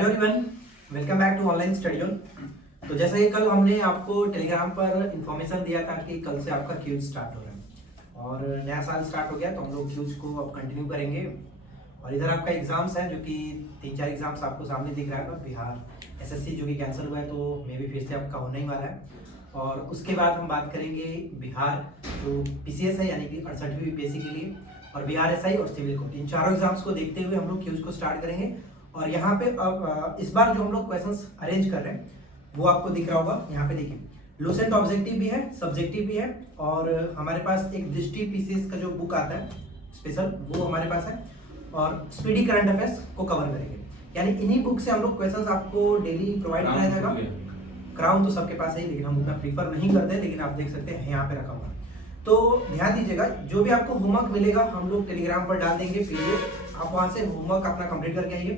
Hello everyone, welcome back to online study on. तो जैसा कि कल हमने आपको टेलीग्राम पर इंफॉर्मेशन दिया था कि कल से आपका क्यूज स्टार्ट हो रहा है और नया साल स्टार्ट हो गया, तो हम लोग क्यूज को अब कंटिन्यू करेंगे। और इधर आपका एग्जाम्स है, जो कि 3-4 एग्जाम्स आपको सामने दिख रहा है। पर बिहार एसएससी जो कि कैंसिल हुआ है, तो मे भी फिर से आपका होने ही वाला है। और उसके बाद हम बात करेंगे बिहार जो पीसीएस है, यानी कि 68वीं यूपीएससी के लिए, और बिहार एसआई और सिविल कोड, इन चारों एग्जाम्स को देखते हुए हम लोग क्यूज को स्टार्ट करेंगे। और यहाँ पे अब इस बार जो हम लोग क्वेश्चंस अरेंज कर रहे हैं वो आपको दिख रहा होगा। यहाँ पे देखिए, लूसेंट ऑब्जेक्टिव भी है, सब्जेक्टिव भी है, और हमारे पास एक दृष्टि पीसीएस का जो बुक आता है स्पेशल, वो हमारे पास है। और स्पीडी करंट अफेयर्स को कवर करेंगे, यानी इन्हीं बुक से हम लोग क्वेश्चंस आपको डेली प्रोवाइड कराया जाएगा। क्राउन तो सबके पास है, लेकिन हम उतना प्रीफर नहीं करते, लेकिन आप देख सकते हैं यहाँ पे रखा हुआ है। तो ध्यान दीजिएगा, जो भी आपको होमवर्क मिलेगा हम लोग टेलीग्राम पर डाल देंगे पीडीएफ, आप वहां से होमवर्क अपना कंप्लीट करके आइए।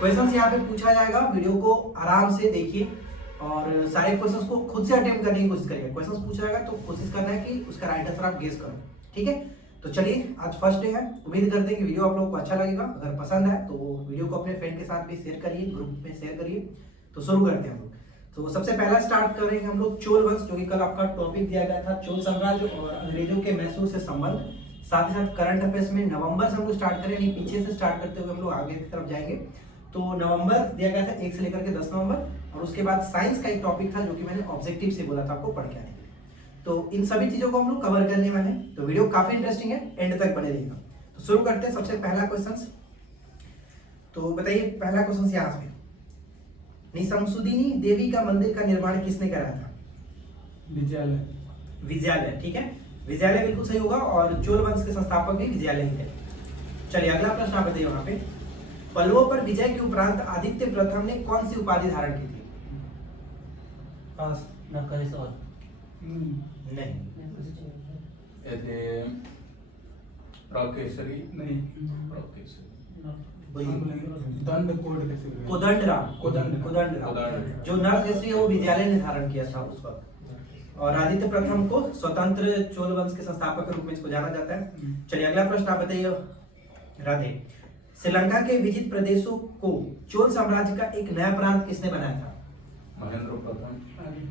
क्वेश्चंस यहाँ पे पूछा जाएगा, वीडियो को आराम से देखिए और सारे क्वेश्चंस को खुद से अटेम्प्ट करने की कोशिश करिए। क्वेश्चंस पूछा जाएगा तो कोशिश करना है कि उसका राइट आंसर आप गेस करो, ठीक है। तो चलिए, आज फर्स्ट डे है, उम्मीद करते हैं कि वीडियो आप लोगों को अच्छा लगेगा। अगर पसंद है तो वीडियो को अपने फ्रेंड के साथ भी शेयर करिए, ग्रुप में शेयर करिए। तो शुरू करते हैं हम लोग। तो सबसे पहला स्टार्ट करेंगे हम लोग चोल वंश, जो कि कल आपका टॉपिक दिया गया था, चोल साम्राज्य और अंग्रेजों के मैसूर से संबंध। साथ ही साथ करंट अफेयर्स में नवंबर से हम लोग स्टार्ट करें, नहीं पीछे से स्टार्ट करते हुए हम लोग आगे की तरफ जाएंगे। तो नवंबर दिया गया था 1 से लेकर के 10 नवंबर, और उसके बाद साइंस का एक टॉपिक था जो कि मैंने ऑब्जेक्टिव से बोला था आपको पढ़ के आने के लिए। तो इन सभी चीजों को हम लोग कवर करने वाले हैं, तो वीडियो काफी इंटरेस्टिंग है, एंड तक बने रहिएगा। तो शुरू करते हैं सबसे पहला क्वेश्चन। तो बताइए, पहला क्वेश्चन यहाँ पे, निशंसुदिनी देवी का मंदिर का निर्माण किसने कराया था? विजयालय। विजयालय, ठीक है, विजयालय बिल्कुल सही होगा। और चोल वंश के संस्थापक भी विजयालय ही है। चलिए अगला प्रश्न आप बताइए। वहां पे पल्लवों पर विजय के उपरांत आदित्य प्रथम ने कौन सी उपाधि धारण की थी? नहीं, नहीं, कोदंडराम जो नरकेसरी है वो विद्यालय ने धारण किया था उस वक्त। और आदित्य प्रथम को स्वतंत्र चोल वंश के संस्थापक के रूप में इसको जाना जाता है। चलिए अगला प्रश्न आप बताइए। राधे, श्रीलंका के विजित प्रदेशों को चोल साम्राज्य का एक नया प्रांत किसने बनाया था? महेंद्र प्रथम।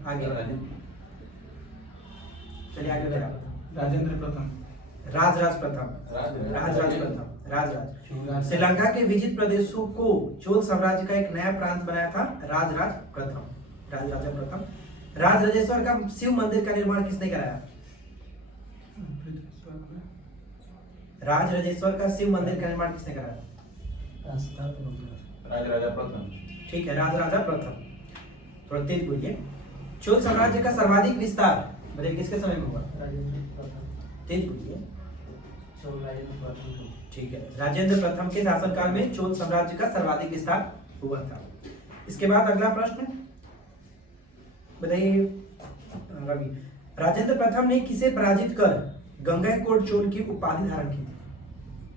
आगे चलिए, आगे बताइए। राजेंद्र प्रथम। राजराज प्रथम। श्रीलंका के विजित प्रदेशों को चोल साम्राज्य का एक नया प्रांत बनाया था राजराजा प्रथम। राजराजेश्वर का शिव मंदिर का निर्माण किसने कराया? राजराजेश्वर का शिव मंदिर का निर्माण किसने कराया? राजराजा प्रथम। ठीक है, राजराजा प्रथम। थोड़ा तेज बोलिए। चोल साम्राज्य का सर्वाधिक विस्तार बताइए किसके समय में हुआ? तेज बोलिए। ठीक है, राजेंद्र प्रथम के शासनकाल में चोल साम्राज्य का सर्वाधिक विस्तार हुआ था। इसके बाद अगला प्रश्न बताइए रवि, राजेंद्र प्रथम ने किसे पराजित कर गंगैकोंड चोल की उपाधि धारण की थी?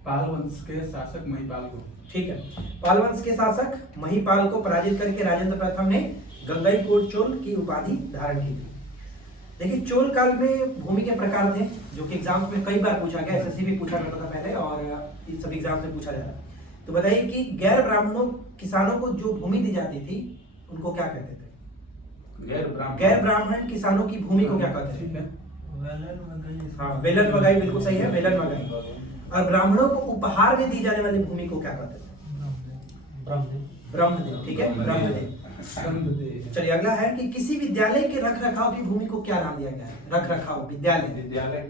पाल वंश के शासक महिपाल को। ठीक है, पाल वंश के शासक महिपाल को पराजित करके राजेंद्र प्रथम ने गंगैकोंड चोल की उपाधि धारण की थी। देखिए, चोल काल में भूमि के प्रकार थे, जो कि एग्जाम्स में कई बार पूछा गया, एसएससी भी पूछा करता था पहले, और इन सभी एग्जाम्स में पूछा जा रहा है। तो बताइए कि गैर ब्राह्मणों किसानों को जो भूमि दी जाती थी उनको क्या कहते थे? गैर ब्राह्मण किसानों की भूमि को क्या कहते थे? हाँ, वेलन वगाई, बिल्कुल सही है, वेलन वगाई। और ब्राह्मणों को उपहार में दी जाने वाली भूमि को क्या कहते थे? ब्रह्मदेव। ठीक है, ब्रह्मदेव। चलिए अगला है कि किसी विद्यालय के रख रखाव की भूमि को क्या नाम दिया गया है? रख रखाव, विद्यालय के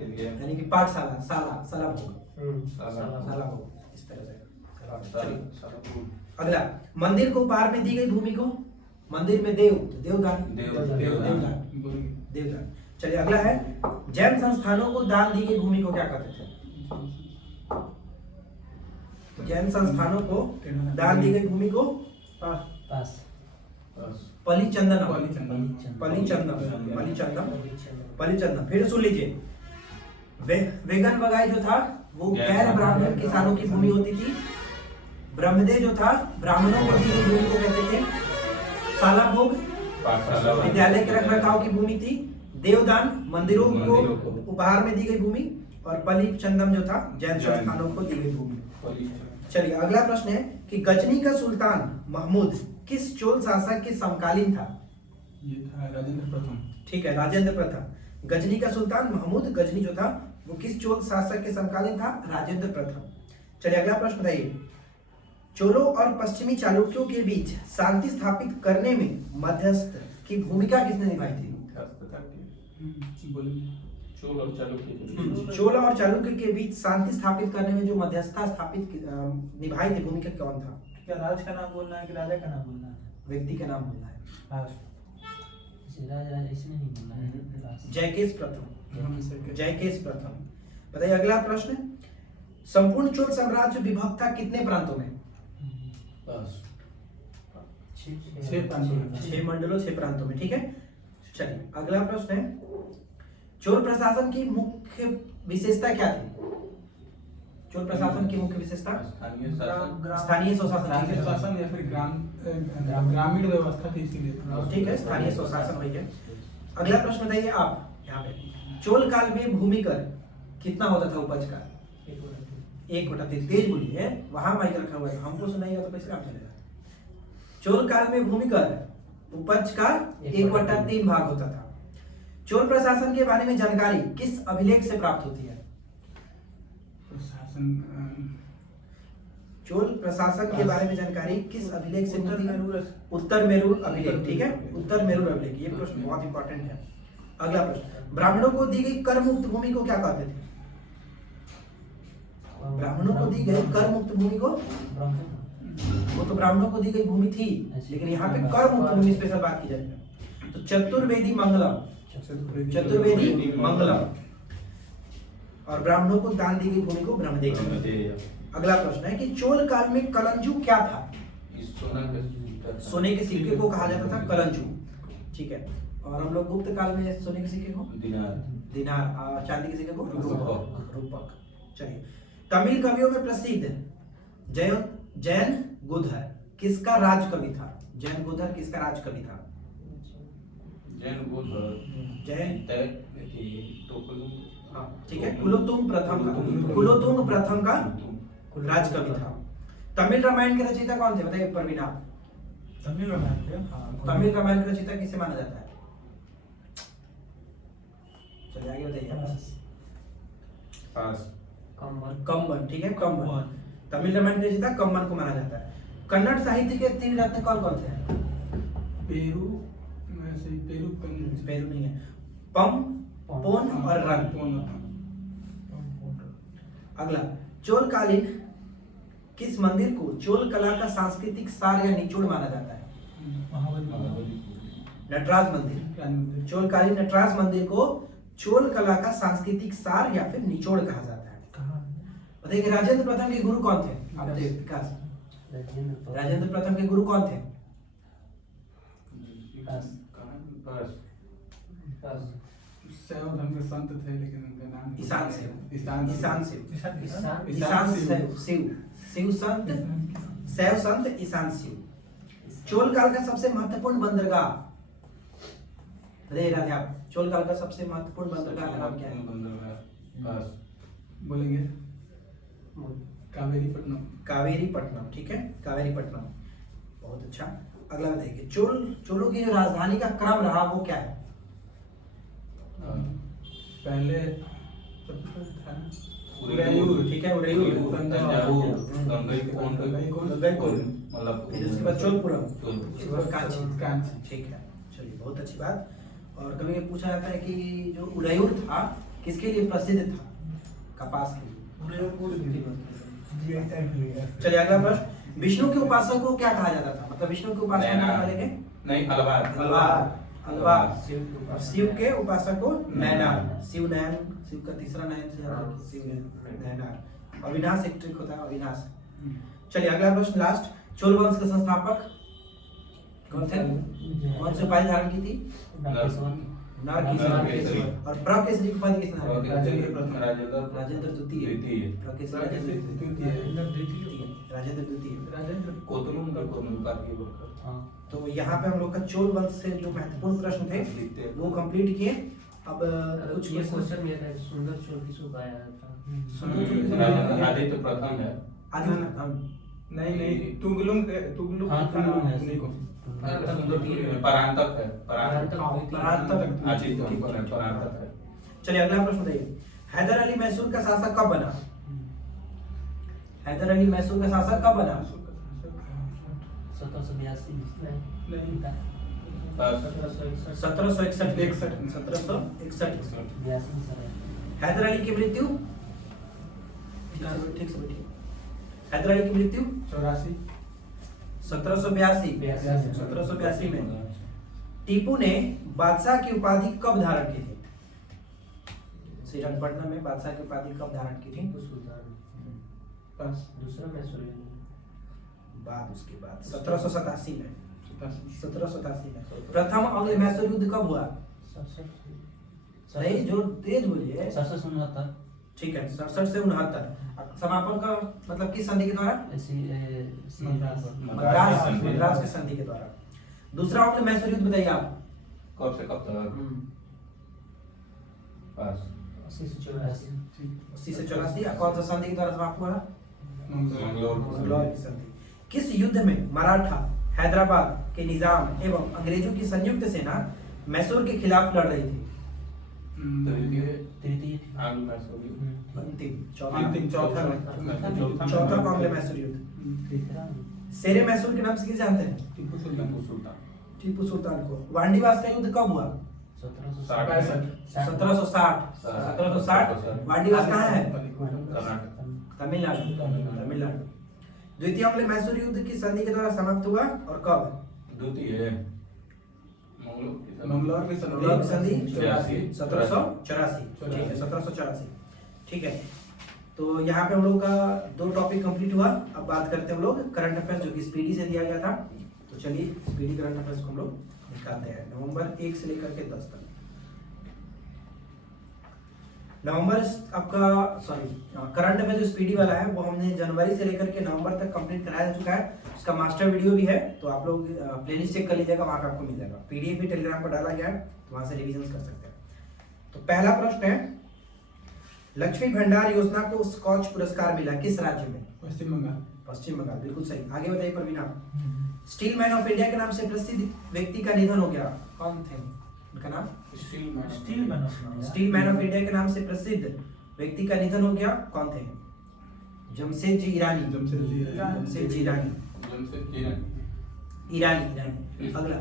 लिए, यानी कि पाठशाला, शाला भोग, इस तरह से। अगला, मंदिर को उपहार में दी गई भूमि को, मंदिर में देवदान। चलिए अगला है, जैन संस्थानों को दान दी गई भूमि को क्या कहते थे? जैन संस्थानों को दान दी गई भूमि को पलिचंदन। फिर सुन लीजिए, वेगन वगाई जो था वो गैर ब्राह्मण किसानों की भूमि होती थी। ब्रह्मदेव जो था ब्राह्मणों को दी गई भूमि को कहते थे। शाला भोग विद्यालय के रख रखाव की भूमि थी। देवदान मंदिरों को उपहार में दी गई भूमि, और पलिचंदम जो था जैन संस्थानों को दी गई भूमि। चलिए अगला प्रश्न है कि गजनी का सुल्तान महमूद किस चोल शासक के समकालीन था? ये था राजेंद्र प्रथम। ठीक है, राजेंद्र प्रथम। गजनी का सुल्तान महमूद गजनी जो था वो किस चोल शासक के समकालीन था? राजेंद्र प्रथम। चलिए अगला प्रश्न बताइए, चोलों और पश्चिमी चालुक्यों के बीच शांति स्थापित करने में मध्यस्थ की भूमिका किसने निभाई थी? बोलेंगे। चोल और चालुक्य के बीच। चोल और चालुक्य के बीच शांति स्थापित करने में जो मध्यस्थता स्थापित निभाई थी भूमिका कौन था? क्या राज का नाम बोलना है कि राजा का नाम बोलना है? व्यक्ति का नाम बोलना है। राजा इसमें नहीं बोलना है। जयकेश प्रथम। जयकेश प्रथम। बताइए अगला प्रश्न, संपूर्ण चोल साम्राज्य विभक्त था कितने प्रांतों में? बस 6 प्रांतों में। 6 मंडलों 6 प्रांतों में। ठीक है, चलिए अगला प्रश्न है, चोल प्रशासन की मुख्य विशेषता क्या थी? चोल प्रशासन की मुख्य विशेषता स्थानीय शासन। स्थानीय स्वशासन। ठीक राज्य है, शासन या फिर ग्रामीण व्यवस्था थी इसीलिए। ठीक है, स्थानीय स्वशासन वही है। अगला प्रश्न बताइए आप यहाँ पे, चोल काल में भूमि कर कितना होता था उपज का? 1/3। तेज बोलिए, वहां माइक रखा हुआ है, हमको सुनाइएगा तो कैसे काम चलेगा? चोल काल में भूमि कर उपज का 1/3 भाग होता था। चोल प्रशासन के बारे में जानकारी किस अभिलेख से प्राप्त होती है? प्रशासन चोल प्रशासन के बारे में जानकारी किस अभिलेख से मिलती है? उत्तर मेरूर अभिलेख। ठीक है, उत्तर मेरूर अभिलेख। ये प्रश्न बहुत इंपॉर्टेंट है। अगला प्रश्न, ब्राह्मणों को दी गई कर मुक्त भूमि को क्या कहते थे? ब्राह्मणों को दी गई कर मुक्त भूमि को, वो तो ब्राह्मणों को दी गई भूमि थी, लेकिन यहाँ पे कर मुक्त भूमि स्पेशल बात की जाती है। तो चतुर्वेदी मंगलम, चतुर्वेदी मंगलम, और ब्राह्मणों को दान दी गई भूमि को ब्रह्मदेव। अगला प्रश्न है कि चोल काल में कलंजू क्या था? सोने के सिक्के को कहा जाता था कलंजू। ठीक है, और हम लोग गुप्त काल में सोने के सिक्के को दिनार, चांदी के सिक्के को रूपक। चलिए, तमिल कवियों में प्रसिद्ध जैन गुधर किसका राज कवि था? जैन गुधर किसका राज कवि था? ठीक है, कुलोतुंग प्रथम का राज कवि था। तमिल रामायण के रचयिता कौन थे? बताइए परवीन आप। तमिल रामायण तमिल रामायण के रचयिता किसे माना जाता है? चलिए आगे बताइए। कम्बन। ठीक है, कम्बन। तमिल रामायण के रचयिता कम्बन को माना जाता है। कन्नड़ साहित्य के 3 रत्न कौन कौन से हैं? पेरू नहीं है, पम, पोन और रन। अगला, चोलकालीन किस मंदिर को चोल कला का सांस्कृतिक सार या निचोड़ माना जाता है? नटराज मंदिर। चोलकालीन नटराज मंदिर को चोल कला का सांस्कृतिक सार या फिर निचोड़ कहा जाता है। बताइए राजेंद्र प्रथम के गुरु कौन थे? आप देखिए विकास, राजेंद्र प्रथम के गुरु कौन थे? शैव धर्म के संत थे, लेकिन उनका नाम ईशान शैव संत ईशान शिव। चोल काल का सबसे महत्वपूर्ण बंदरगाह, बताइए राधे आप, चोल काल का सबसे महत्वपूर्ण बंदरगाह का नाम क्या है? बोलेंगे कावेरी पट्टनम। ठीक है, कावेरी पट्टनम, बहुत अच्छा। अगला बताइए, चोलों की जो राजधानी का क्रम रहा वो क्या है? पहले उरैयूर। ठीक है, उरैयूर, फिर उसके बाद चोलपुरम, उसके बाद कांची। ठीक है, चलिए बहुत अच्छी बात। और कभी कभी पूछा जाता है कि जो उरैयूर था किसके लिए प्रसिद्ध था? कपास के लिए। चलिए अगला प्रश्न, विष्णु के उपासक को क्या कहा जाता था? मतलब विष्णु के उपासक करने वाले के नहीं, अलवार। शिव के उपासक को नैनार। शिव नयन, शिव का तीसरा नयन से शिव नैनार। अविनाश एक ट्रिक होता है, अविनाश। चलिए अगला प्रश्न लास्ट, चोल वंश के संस्थापक कौन थे? कौन से उपाधि धारण की थी? नरकेसरी। और प्रकेसरी की उपाधि किसने धारण की? राजेंद्र द्वितीय। राजेंद्र द्वितीय। तो यहाँ पे हम लोग का चोल वंश से जो महत्वपूर्ण प्रश्न थे वो कंप्लीट किए। अब कुछ ये क्वेश्चन में था, सुंदर चोल किसको कहा जाता था? आदित्य प्रथम। नहीं तुगलुक तुगलुक हाँ, तुगलुक है। उन्हीं को परांतक है परांतक। परांतक है। चलिए अगला प्रश्न बताइए, हैदर अली मैसूर का शासक कब बना? हैदर अली मैसूर का शासक कब बना? 1782 नहीं 1761। हैदर अली की मृत्यु, ठीक से बैठिए। हैदर अली की मृत्यु 84 1782 में। टीपू ने बादशाह की उपाधि कब धारण की थी? श्रीरंगपट्टनम में बादशाह की उपाधि कब धारण की थी? पास दूसरा मैसूर बाद उसके बाद 1787 में। 1787 में। 1787 प्रथम अंग्ल मैसूर युद्ध कब हुआ? सही, जो तेज बोलिए। 1769 ठीक है, 67 से 69। समापन का मतलब किस संधि के द्वारा? मद्रास के संधि के द्वारा। दूसरा अंग्ल मैसूर युद्ध बताइए आप। कब से कब तक? पास 80 से 84 80 से 84। कौन सा संधि के द्वारा समाप्त हुआ? मंगलोर मंगलौर की संधि। किस युद्ध में मराठा, हैदराबाद के निजाम एवं अंग्रेजों की संयुक्त सेना मैसूर के खिलाफ लड़ रही थी? तृतीय आंग्ल मैसूर अंतिम चौथा चौथा अंग्ल मैसूर युद्ध। शेरे मैसूर के नाम से किसे जानते हैं? टीपू सुल्तान टीपू सुल्तान को। वांडीवास का युद्ध कब हुआ? 1760। वांडीवास कहाँ है? तमिलनाडु। द्वितीय अंग्ल मैसूर युद्ध की संधि के द्वारा समाप्त हुआ और कब? द्वितीय मंगलौर की मंगलौर की संधि 1784। 1784। ठीक है, 1784। ठीक है, तो यहाँ पे हम लोग का 2 टॉपिक कंप्लीट हुआ। अब बात करते हैं हम लोग करंट अफेयर्स, जो कि स्पीडी से दिया गया था। तो चलिए स्पीडी करंट अफेयर्स को हम लोग निकालते हैं नवंबर 1 से लेकर के 10 तक। नवंबर आपका करंट अफेयर जो स्पीडी वाला है वो हमने जनवरी से लेकर के नवंबर तक कंप्लीट कराया जा चुका है। उसका मास्टर वीडियो भी है, तो आप लोग प्लेलिस्ट चेक कर लीजिएगा, वहां पे आपको मिल जाएगा। पीडीएफ भी टेलीग्राम पर डाला गया है, तो वहां से रिवीजन कर सकते हैं। तो पहला प्रश्न है, लक्ष्मी भंडार योजना को स्कॉच पुरस्कार मिला किस राज्य में? पश्चिम बंगाल पश्चिम बंगाल, बिल्कुल सही। आगे बताइए प्रवीणा। स्टील मैन ऑफ इंडिया के नाम से प्रसिद्ध व्यक्ति का निधन हो गया, कौन थे उनका नाम? Steel man steel man of India के नाम से प्रसिद्ध व्यक्ति का निधन हो गया, कौन थे? जमशेद जी ईरानी। अगला,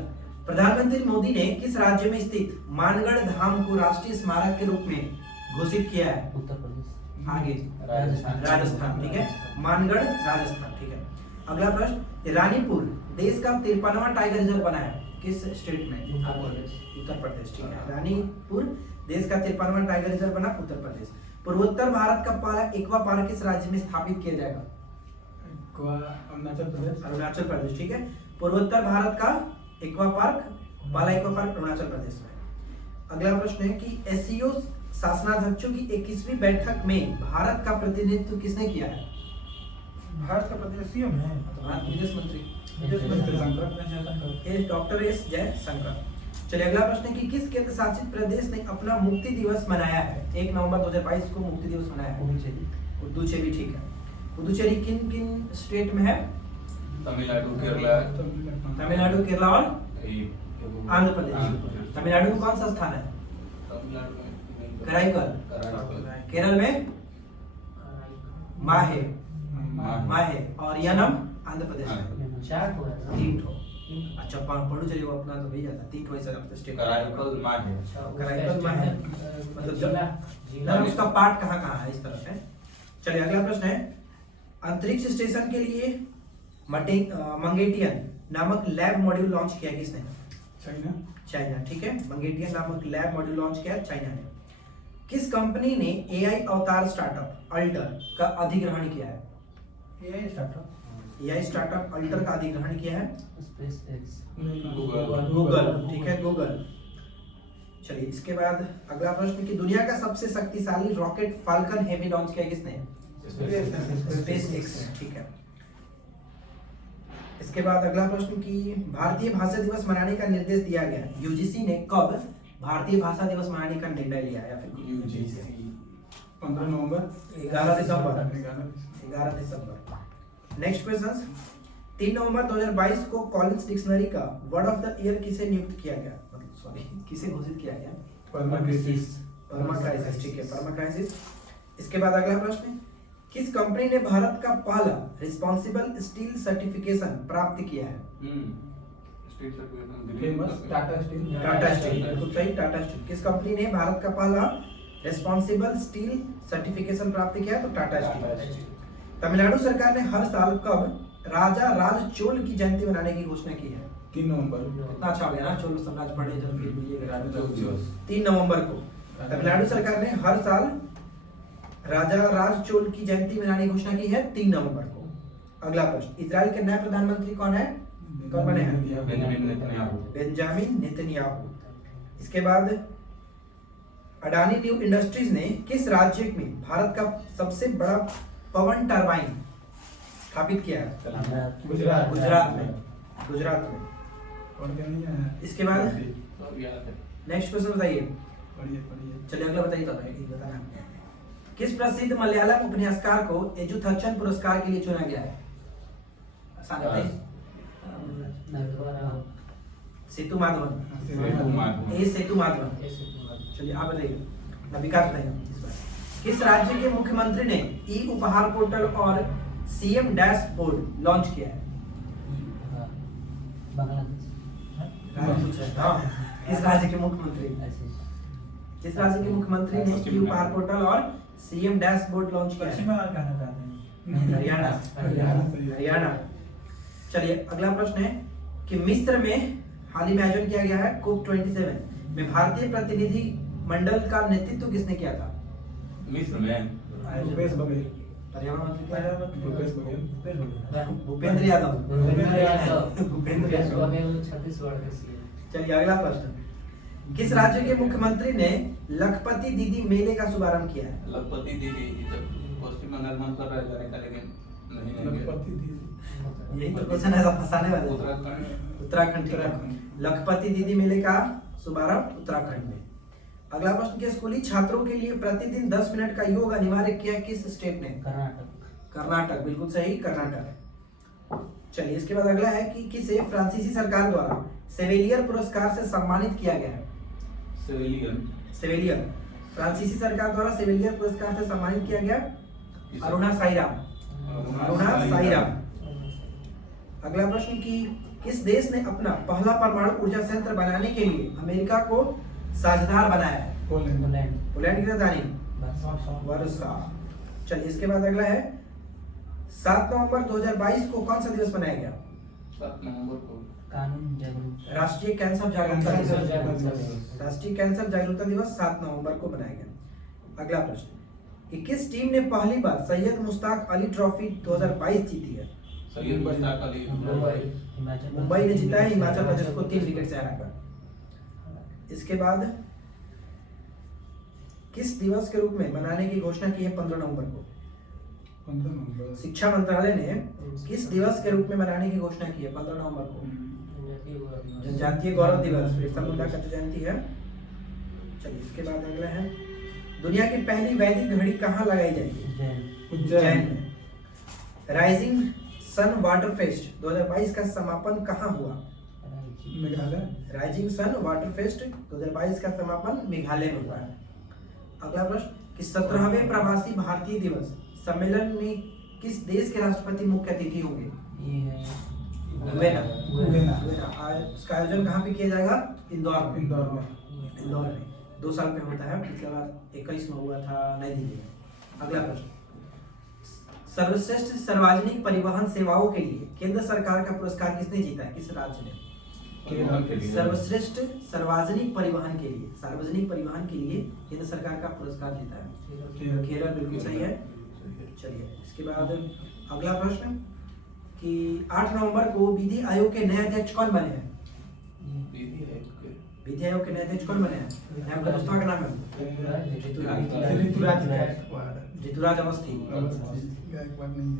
प्रधानमंत्री मोदी ने किस राज्य में स्थित मानगढ़ धाम को राष्ट्रीय स्मारक के रूप में घोषित किया है? उत्तर प्रदेश। आगे राजस्थान। ठीक है, मानगढ़ राजस्थान। ठीक है, अगला प्रश्न, रानीपुर देश का 53वां टाइगर रिजर्व बना है किस स्टेट में? उत्तर प्रदेश। ठीक है, रानीपुर देश का 53वां टाइगर रिजर्व बना उत्तर प्रदेश। पूर्वोत्तर भारत का पहला एक्वा पार्क किस राज्य में स्थापित किया जाएगा? अरुणाचल प्रदेश। ठीक है, पूर्वोत्तर भारत का एक्वा पार्क, पहला एक्वा पार्क अरुणाचल प्रदेश में। अगला प्रश्न है कि एससीओ शासनाध्यक्षों की 21वीं बैठक में भारत का प्रतिनिधित्व किसने किया है? भारत का प्रदेशीय में भारत विदेश मंत्री शंकर डॉक्टर एस जयशंकर। चलिए अगला प्रश्न है कि किस केंद्र शासित प्रदेश ने अपना मुक्ति दिवस मनाया है? 1 नवंबर 2022 को मुक्ति दिवस मनाया है। पुदुचेरी। ठीक है, पुदुचेरी किन किन स्टेट में है? तमिलनाडु, केरला और आंध्र प्रदेश। प्रदेश। तमिलनाडु में कौन सा स्थान है? कराईकल। केरल में माहे और यनम आंध्र प्रदेश में। 3 ठो। अच्छा, पुडुचेरी को अपना तो वही जाता, 3 ठो ऐसा स्टेट। कराईकल माहे मतलब जिला, उसका पार्ट कहाँ है इस तरफ है। चलिए अगला प्रश्न है, अंतरिक्ष स्टेशन के लिए मंगेटियन नामक लैब मॉड्यूल लॉन्च किया किसने? चाइना। ठीक है, मंगेटियन नामक लैब मॉड्यूल लॉन्च किया चाइना ने। किस कंपनी ने एआई अवतार स्टार्टअप अल्टर का अधिग्रहण किया है? एआई स्टार्टअप अल्टर का अधिग्रहण किया है? गूगल। ठीक है, गूगल। चलिए इसके बाद अगला प्रश्न कि दुनिया का सबसे शक्तिशाली रॉकेट फाल्कन हेवी लॉन्च किया किसने? स्पेसएक्स ने। ठीक है, इसके बाद अगला प्रश्न कि भारतीय भाषा दिवस मनाने का निर्देश दिया गया, यूजीसी ने कब भारतीय भाषा दिवस मनाने का निर्णय लिया या फिर 15 नवंबर 11 दिसंबर। नेक्स्ट क्वेश्चन, 3 नवंबर 2022 को कॉलिंस डिक्शनरी का वर्ड ऑफ द ईयर किसे नियुक्त किया गया, मतलब सॉरी किसे घोषित किया गया? परमाक्रिसिस। परमाक्राइसिस, ठीक है, परमाक्राइसिस। इसके बाद अगला प्रश्न, किस कंपनी ने भारत का पहला रिस्पॉन्सिबल स्टील सर्टिफिकेशन प्राप्त किया है? State certification famous Tata steel. Tata steel, बिल्कुल सही, टाटा स्टील। किस कंपनी ने भारत का पहला रिस्पॉन्सिबल स्टील सर्टिफिकेशन प्राप्त किया है? तो टाटा स्टील। तमिलनाडु सरकार ने हर साल कब राजा राज चोल की जयंती मनाने की घोषणा की है? 3 नवंबर। कितना अच्छा हो गया ना, चोल साम्राज्य पढ़े जब फिर मिलिएगा। दिवस 3 नवंबर को तमिलनाडु सरकार ने हर साल राजा राज चोल की जयंती मनाने की घोषणा की है 3 नवंबर को। अगला प्रश्न, इजराइल के नए प्रधानमंत्री कौन है? कौन बने हैं? Benjamin Netanyahu. Benjamin Netanyahu. इसके बाद अडानी न्यू इंडस्ट्रीज ने किस राज्य में भारत का सबसे बड़ा पवन टरबाइन स्थापित किया है? गुजरात। गुजरात में, गुजरात में। और क्या नहीं है? इसके बाद सब याद है। नेक्स्ट क्वेश्चन बताइए। पढ़िए। चलिए अगला बताइए, तो बताना, किस प्रसिद्ध मलयालम उपन्यासकार को एजुथर्चन पुरस्कार के लिए चुना गया है? आसान है, सेतु माधवन, ए सेतु माधवन। चलिए आप बताइए, नबिका बताइए इस बार। किस राज्य के मुख्यमंत्री ने ई उपहार पोर्टल और सीएम डैशबोर्ड लॉन्च किया है? हाँ, किस राज्य के मुख्यमंत्री, किस राज्य के मुख्यमंत्री ने ई उपहार पोर्टल और सीएम डैशबोर्ड लॉन्च किया पश्चिम है? बंगाल कहना चाहते हैं। हरियाणा, हरियाणा। चलिए अगला प्रश्न है कि मिस्र में हाल ही में आयोजन किया गया है COP27 में भारतीय प्रतिनिधि मंडल का नेतृत्व किसने किया था? मिस्र में भूपेश बघेल। पर्यावरण मंत्री क्या है? भूपेश बघेल। भूपेंद्र यादव। भूपेंद्र यादव। छत्तीसगढ़ के सीएम। चलिए अगला प्रश्न, किस राज्य के मुख्यमंत्री ने लखपति दीदी मेले का शुभारंभ किया है? लखपति दीदी पश्चिम बंगाल मन कर रहा है जाने का, लेकिन नहीं लखपति दीदी। यही तो क्वेश्चन है, सब फंसाने वाले। उत्तराखंड। उत्तराखंड, ठीक है। लखपति दीदी मेले का शुभारंभ उत्तराखंड में। अगला प्रश्न, के स्कूली छात्रों के लिए प्रतिदिन 10 मिनट का योग अनिवार्य किया किस स्टेट ने? कर्नाटक। कर्नाटक, बिल्कुल सही, कर्नाटक। चलिए इसके बाद अगला है कि किसे फ्रांसीसी सरकार द्वारा सेवेलियर पुरस्कार से सम्मानित किया गया है? सेविलियन। सेवेलियर, फ्रांसीसी सरकार द्वारा सेवेलियर पुरस्कार से सम्मानित किया गया अरुणा साईराम। अरुणा साईराम। अगला प्रश्न कि किस देश ने अपना पहला परमाणु ऊर्जा संयंत्र बनाने के लिए अमेरिका को साझेदार बनाया है? पोलैंड। पोलैंड की राजधानी वर्सा। चलिए इसके बाद अगला है 7 नवंबर 2022 को कौन सा दिवस मनाया गया? 7 नवंबर को कानून जागरूकता। राष्ट्रीय कैंसर जागरूकता कैंसर दिवस। जागरूकता दिवस। राष्ट्रीय कैंसर जागरूकता दिवस 7 नवंबर को मनाया गया। अगला प्रश्न कि किस टीम ने पहली बार सैयद मुश्ताक अली ट्रॉफी 2022 जीती है? सैयद मुश्ताक अली। मुंबई ने जीता है हिमाचल प्रदेश को 3 विकेट से हराकर। इसके बाद किस दिवस के रूप में मनाने की घोषणा की है 15 नवंबर को? 15 नवंबर। शिक्षा मंत्रालय ने किस दिवस के रूप में मनाने की घोषणा की है 15 नवंबर को? जनजातीय गौरव दिवस, बिरसा मुंडा का जो जयंती है। चलिए इसके बाद अगला है दुनिया की पहली वैदिक घड़ी कहाँ लगाई जाएगी? उज्जैन में। राइजिंग सन वाटर फेस्ट 2022 का समापन कहाँ हुआ? Meghalaya. Rising sun water fest 2022 का समापन मेघालय में हुआ है। अगला प्रश्न कि 17वें प्रवासी भारतीय दिवस सम्मेलन में किस देश के राष्ट्रपति मुख्य अतिथि होंगे? गुवेना। इसका आयोजन कहाँ पे किया जाएगा? इंदौर में। इंदौर में। इंदौर में 2 साल पे होता है, पिछले बार 21 में हुआ था नई दिल्ली में। अगला प्रश्न, सर्वश्रेष्ठ सार्वजनिक परिवहन सेवाओं के लिए केंद्र सरकार का पुरस्कार किसने जीता है? किस राज्य ने? सर्वश्रेष्ठ सार्वजनिक परिवहन के लिए, सार्वजनिक परिवहन के लिए केंद्र सरकार का पुरस्कार जीता है केरल, बिल्कुल सही है। चलिए इसके बाद अगला प्रश्न कि 8 नवंबर को विधि आयोग के नए अध्यक्ष कौन बने हैं? विधि आयोग के नए अध्यक्ष कौन बने हैं? आपका दोस्तों का नाम है ऋतुराज अवस्थी।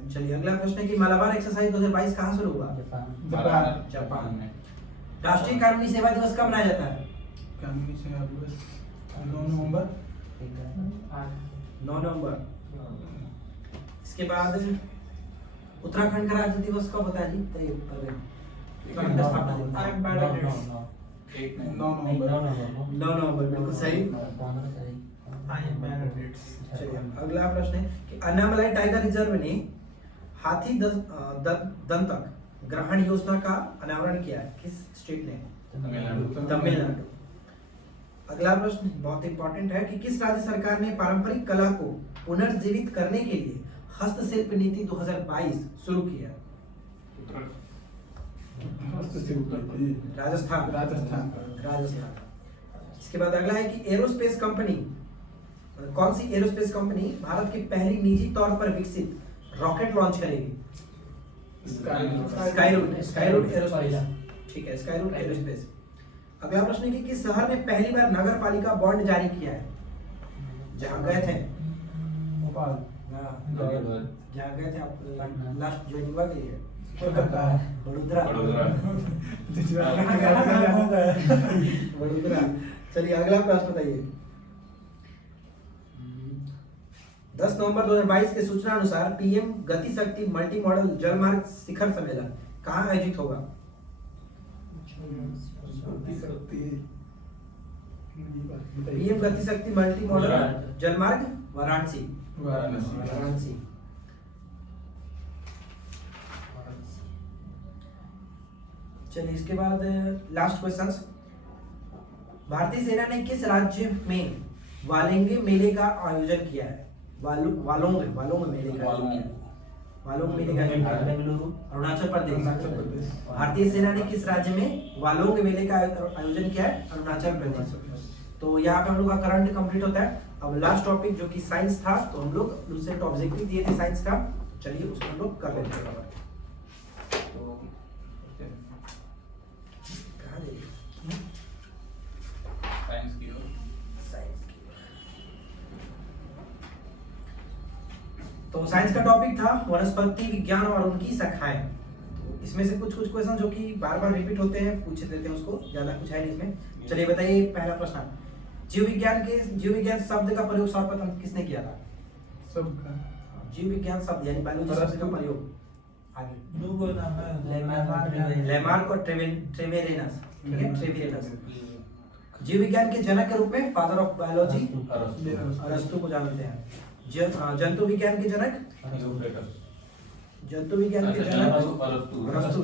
चलिए अगला प्रश्न है कि मलाबार एक्सरसाइज 2022 कहाँ शुरू हुआ? जापान में। राष्ट्रीय कानूनी सेवा दिवस कब मनाया जाता है? कानूनी सेवा दिवस 9 नवंबर। 9 नवंबर। इसके बाद उत्तराखंड का राज्य दिवस कब होता है जी? तो ये उत्तराखंड का स्थापना दिवस। I am bad at dates। एक नहीं 9 नवंबर 9 नवंबर, बिल्कुल सही। 15 तारीख। I am bad at dates। चलिए अगला प्रश्न है कि अन्नामलाई टाइगर रिजर्व ने हाथी दंतक ग्रहण योजना का अनावरण किया है, किस स्टेट ने? तमिलनाडु। तमिलनाडु। अगला प्रश्न बहुत इंपॉर्टेंट है कि किस राज्य सरकार ने पारंपरिक कला को पुनर्जीवित करने के लिए हस्तशिल्प नीति 2022 शुरू की है? राजस्थान। राजस्थान। राजस्थान। इसके बाद अगला है कि एरोस्पेस कंपनी, कौन सी एरोस्पेस कंपनी भारत की पहली निजी तौर पर विकसित रॉकेट लॉन्च करेगी? Skyroot aerospace. ठीक है, स्काईरूट एरोस्पेस। अगला प्रश्न है कि किस शहर ने पहली बार नगर पालिका बॉन्ड जारी किया है? जहां गए थे भोपाल। जहाँ गए थे आप लास्ट ज्वाइनिंग हुआ के लिए? कोलकाता। वडोदरा। वडोदरा। चलिए अगला प्रश्न बताइए। 10 नवंबर 2022 के सूचना अनुसार पीएम गति शक्ति मल्टी मॉडल जलमार्ग शिखर सम्मेलन कहाँ आयोजित होगा? पीएम गति शक्ति मल्टी मॉडल जलमार्ग वाराणसी। वाराणसी। चलिए इसके बाद लास्ट क्वेश्चंस। भारतीय सेना ने किस राज्य में वालेंगे मेले का आयोजन किया है? वालोंग मेले का आयोजन किया है। वालोंग मेले का आयोजन किया है। बेंगलुरु। अरुणाचल प्रदेश। अरुणाचल प्रदेश। भारतीय सेना ने किस राज्य में वालोंग मेले का आयोजन किया है? अरुणाचल प्रदेश। तो यहाँ पे हम लोग का करंट कंप्लीट होता है। अब लास्ट टॉपिक जो कि साइंस था, तो हम लोग लूसेंट ऑब्जेक्टिव दिए थे साइंस का, चलिए उसको हम लोग कर लेते हैं। कहाँ जाइए? साइंस की ओर। तो साइंस का टॉपिक था वनस्पति विज्ञान और उनकी शाखाएं। तो इसमें से कुछ क्वेश्चन जो कि बार बार रिपीट होते हैं, पूछ लेते हैं उसको, ज्यादा कुछ है नहीं इसमें। चलिए बताइए पहला प्रश्न, जीव विज्ञान शब्द का प्रयोग सर्वप्रथम किसने किया था? सबका जीव विज्ञान शब्द यानी बायोलॉजी शब्द का प्रयोग आगे दो गो नाम है लेमार्क और ट्रेवेरेनस। ठीक है, ट्रेवेरेनस। जीव विज्ञान के जनक के रूप में फादर ऑफ बायोलॉजी अरस्तु को जानते हैं। जंतु विज्ञान के जनक अरस्तु।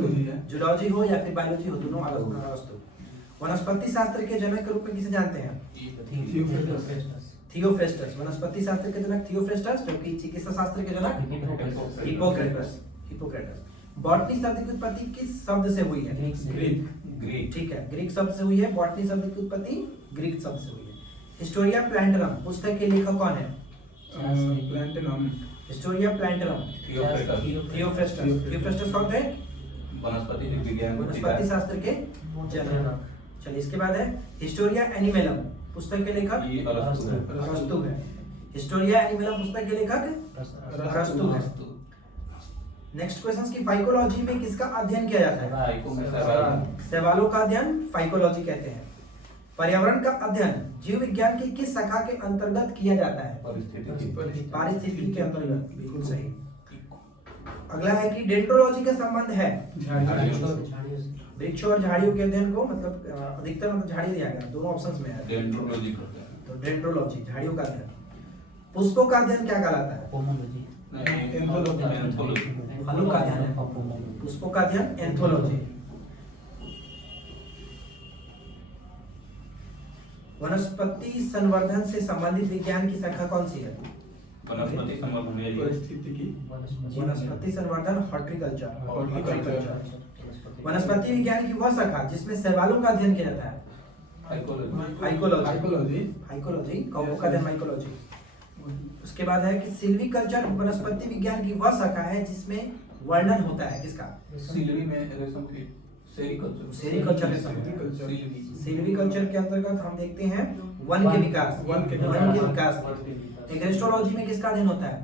जूलॉजी हो या फिर बायोलॉजी हो, दोनों अरस्तु। वनस्पति शास्त्र के जनक के रूप में किसे जानते हैं? थियोफ्रेस्टस। वनस्पति शास्त्र के जनक थियोफ्रेस्टस, जबकि चिकित्सा शास्त्र के जनक हिप्पोक्रेटस। बॉटनी शब्द की उत्पत्ति किस शब्द से हुई है? ग्रीक। ठीक है, ग्रीक शब्द से हुई है। बॉटनी शब्द की उत्पत्ति ग्रीक शब्द से हुई है। हिस्टोरिया प्लांटरम पुस्तक के लेखक कौन है? प्लांटेनम। हिस्टोरिया प्लांटरम थियोफ्रेस्टस कौन थे? वनस्पति विज्ञान। वनस्पति शास्त्र के जनक। चलिए इसके बाद है हिस्टोरिया एनिमेलम पुस्तक के लेखक अरस्तु है। हिस्टोरिया एनिमेलम पुस्तक के लेखक अरस्तु है। नेक्स्ट क्वेश्चन की फाइकोलॉजी में किसका अध्ययन किया जाता है? सवालों का अध्ययन फाइकोलॉजी कहते हैं। पर्यावरण का अध्ययन जीव विज्ञान की किस शाखा के अंतर्गत किया जाता है? पारिस्थितिकी के अंतर्गत। बिल्कुल सही। अगला है कि डेंड्रोलॉजी का संबंध है वृक्ष और झाड़ियों के अध्ययन को, मतलब अधिकतर मतलब झाड़ी दिया गया, दोनों ऑप्शंस में है। डेंड्रोलॉजी करते हैं। तो डेंड्रोलॉजी झाड़ियों का अध्ययन। पुष्पों का अध्ययन क्या कहलाता है? फलों का अध्ययन है। पुष्पों का अध्ययन एंथोलॉजी। वनस्पति संवर्धन से संबंधित विज्ञान की शाखा कौन सी है? वनस्पति संवर्धन है ये। वनस्पति संवर्धन हॉर्टिकल्चर। वनस्पति विज्ञान की वह शाखा जिसमें शैवालों का अध्ययन किया जाता है? हाइकोलॉजी। कौवों का अध्ययन माइकोलॉजी। उसके बाद है कि सिल्वीकल्चर वनस्पति विज्ञान की वह शाखा है जिसमें वर्णन होता है किसका? सिल्वी में रेशम की सेरिकल्चर। सिल्वीकल्चर के अंतर्गत हम देखते हैं वन के विकास। एग्रेस्टोलॉजी में किसका अध्ययन होता है?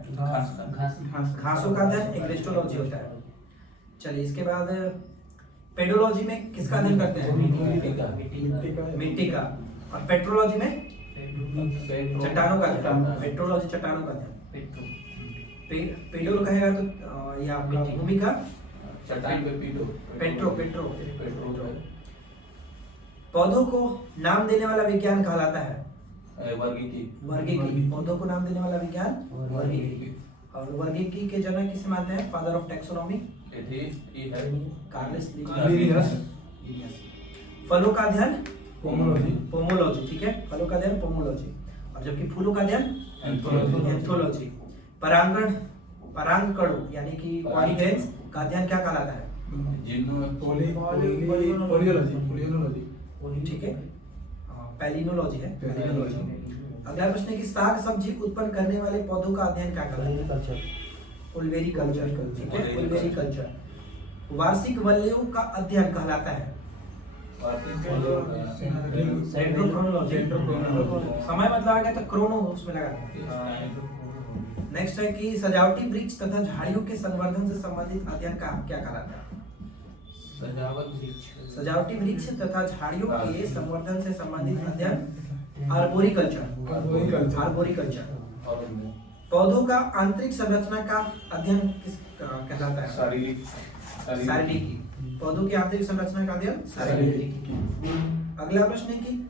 घासों का अध्ययन एग्रेस्टोलॉजी होता है। चलिए इसके बाद पेडोलॉजी में किसका अध्ययन करते हैं? मिट्टी का। और पेट्रोलॉजी में चट्टानों का अध्ययन। पेट्रोलॉजी चट्टानों का अध्ययन। पेडोल कहेगा तो ये आपका भूमिका चट्टान पे पीटो। पेट्रो पेट्रो पेट्रो पौधों को नाम देने वाला विज्ञान कहलाता है वर्गीकी। वर्गीकी। पौधों को नाम देने वाला विज्ञान वर्गीकी। और वर्गीकी के जनक किसे मानते हैं? फादर ऑफ टैक्सोनॉमी ये है कार्लेस लिनियस। फलों का अध्ययन पोमोलॉजी। पोमोलॉजी, ठीक है, फलों का अध्ययन पोमोलॉजी। और जबकि फूलों का अध्ययन एंथोलॉजी। एंथोलॉजी। परागण परागकणों यानी कि पॉलीग्रेन्स का अध्ययन क्या कहलाता है? पोलियोलॉजी। ठीक है, पैलिनोलॉजी है, पैलिनोलॉजी। अगला प्रश्न है कि साग सब्जी उत्पन्न करने वाले पौधों का अध्ययन क्या कहलाता है? एग्रीकल्चर। पुल्वेरीकल्चर, ठीक है, पुल्वेरीकल्चर। वार्षिक वलयों का अध्ययन कहलाता है डेंड्रोक्रोनोलॉजी। समय मतलब आ गया तो क्रोनो उसमें लगा दिया। नेक्स्ट है कि सजावटी वृक्ष तथा झाड़ियों के संवर्धन से संबंधित अध्ययन का क्या कहलाता है? सजावटी वृक्ष तथा झाड़ियों के संवर्धन से संबंधित अध्ययन आर्बोरिकल्चर। आर्बोरिकल्चर। पौधों का आंतरिक संरचना का अध्ययन किस कहलाता है? शारीरिक। पौधों की आंतरिक संरचना का अध्ययन शारीरिक। अगला प्रश्न है कि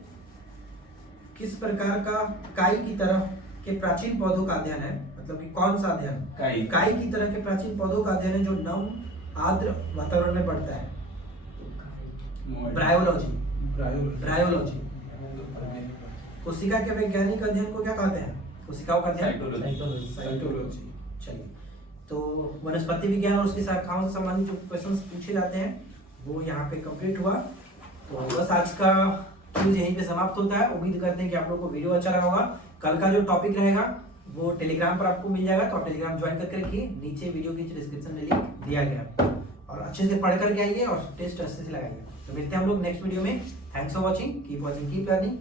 किस प्रकार का काई की तरह के प्राचीन पौधों का अध्ययन है? मतलब कि कौन सा अध्ययन? काई की तरह के प्राचीन पौधों का अध्ययन है जो नम आर्द्र वातावरण में बढ़ता है। ब्रायोलॉजी। ब्रायोलॉजी। कोशिका के वैज्ञानिक अध्ययन को क्या कहते हैं? कोशिकाओं का अध्ययन साइटोलॉजी। चलिए, तो वनस्पति विज्ञान और उसकी शाखाओं से संबंधित जो क्वेश्चंस पूछे जाते हैं वो यहाँ पे कंप्लीट हुआ। तो बस आज का क्विज यहीं पे समाप्त होता है। उम्मीद करते हैं कि आप लोगों को वीडियो अच्छा लगा होगा। कल का जो टॉपिक रहेगा वो टेलीग्राम पर आपको मिल जाएगा, तो आप टेलीग्राम ज्वाइन करके रखिए। नीचे वीडियो के डिस्क्रिप्शन में लिंक दिया गया, और अच्छे से पढ़ करके आइए और टेस्ट अच्छे से लगाइए। तो मिलते हैं हम लोग नेक्स्ट वीडियो में। Thanks for watching, keep watching, keep learning.